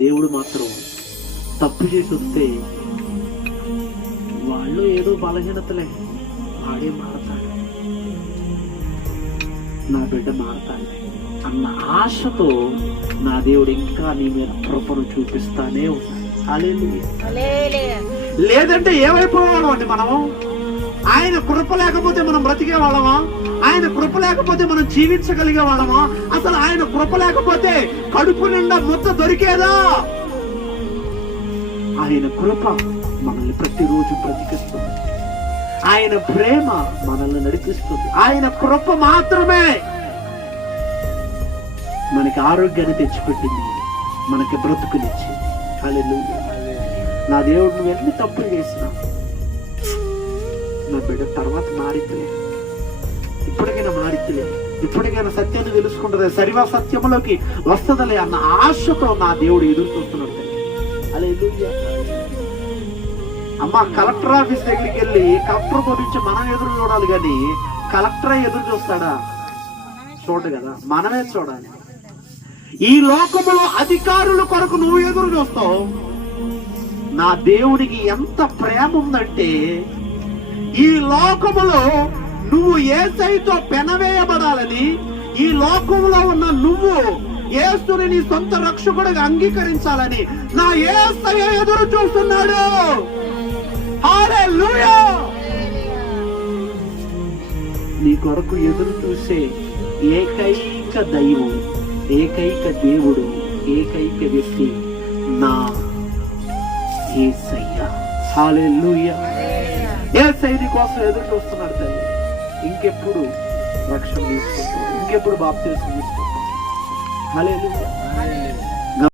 దేవుడు మాత్రం తప్పు చేసి వస్తే వాళ్ళు ఏదో బలహీనతలే, వాడే మారతాడు, నా బిడ్డ మారతాడు అన్న ఆశతో నా దేవుడు ఇంకా నీ మీద కృపను చూపిస్తానే ఉన్నాడు. లేదంటే ఏమైపోవాళ్ళం అండి మనము? ఆయన కృప లేకపోతే మనం బ్రతికే వాళ్ళమా? ఆయన కృప లేకపోతే మనం జీవించగలిగే వాళ్ళమా? అసలు ఆయన కృప లేకపోతే కడుపు నిండా ముద్ద దొరికేదా? ఆయన కృప మనల్ని ప్రతిరోజు బ్రతికిస్తుంది. ఆయన ప్రేమ మనల్ని నడిపిస్తుంది. ఆయన కృప మాత్రమే మనకి ఆరోగ్యాన్ని తెచ్చిపెట్టింది, మనకి బ్రతుకునిచ్చింది. హల్లెలూయా. నా దేవుడు నువ్వు ఎన్ని తప్పులు చేసినా నా బిడ్డ తర్వాత మారితలే, ఇప్పటికైనా మారితలే, ఇప్పటికైనా సత్యాన్ని తెలుసుకుంటుంది, సరిగా సత్యంలోకి వస్తుందలే అన్న ఆశతో నా దేవుడు ఎదురు చూస్తున్నాడు. హల్లెలూయా. అమ్మ, కలెక్టర్ ఆఫీస్ దగ్గరికి వెళ్ళి కలెక్టర్ గురించి మనం ఎదురు చూడాలి కానీ కలెక్టరే ఎదురు చూస్తాడా? చూడు కదా, మనమే చూడాలి. ఈ లోకములో అధికారుల కొరకు నువ్వు ఎదురు చూస్తావు. నా దేవుడికి ఎంత ప్రేమ ఉందంటే ఈ లోకములో నువ్వు యేసయ్యతో పెనవేయబడాలని, ఈ లోకంలో ఉన్న నువ్వు యేసుని నీ సొంత రక్షకుడిగా అంగీకరించాలని నా యేసయ్య ఎదురు చూస్తున్నాడు. హల్లెలూయా. నీ కొరకు ఎదురు చూసే ఏకైక దైవం, ఏకైక దేవుడు, ఏకైక వ్యక్తి నా యేసయ్య. హల్లెలూయా. యేసయ్య కోసం ఎదురు చూస్తున్నాడు తల్లి. ఇంకెప్పుడు రక్షణ తీసుకుంటాం, ఇంకెప్పుడు బాప్తిస్మం తీసుకుంటాం. హల్లెలూయా.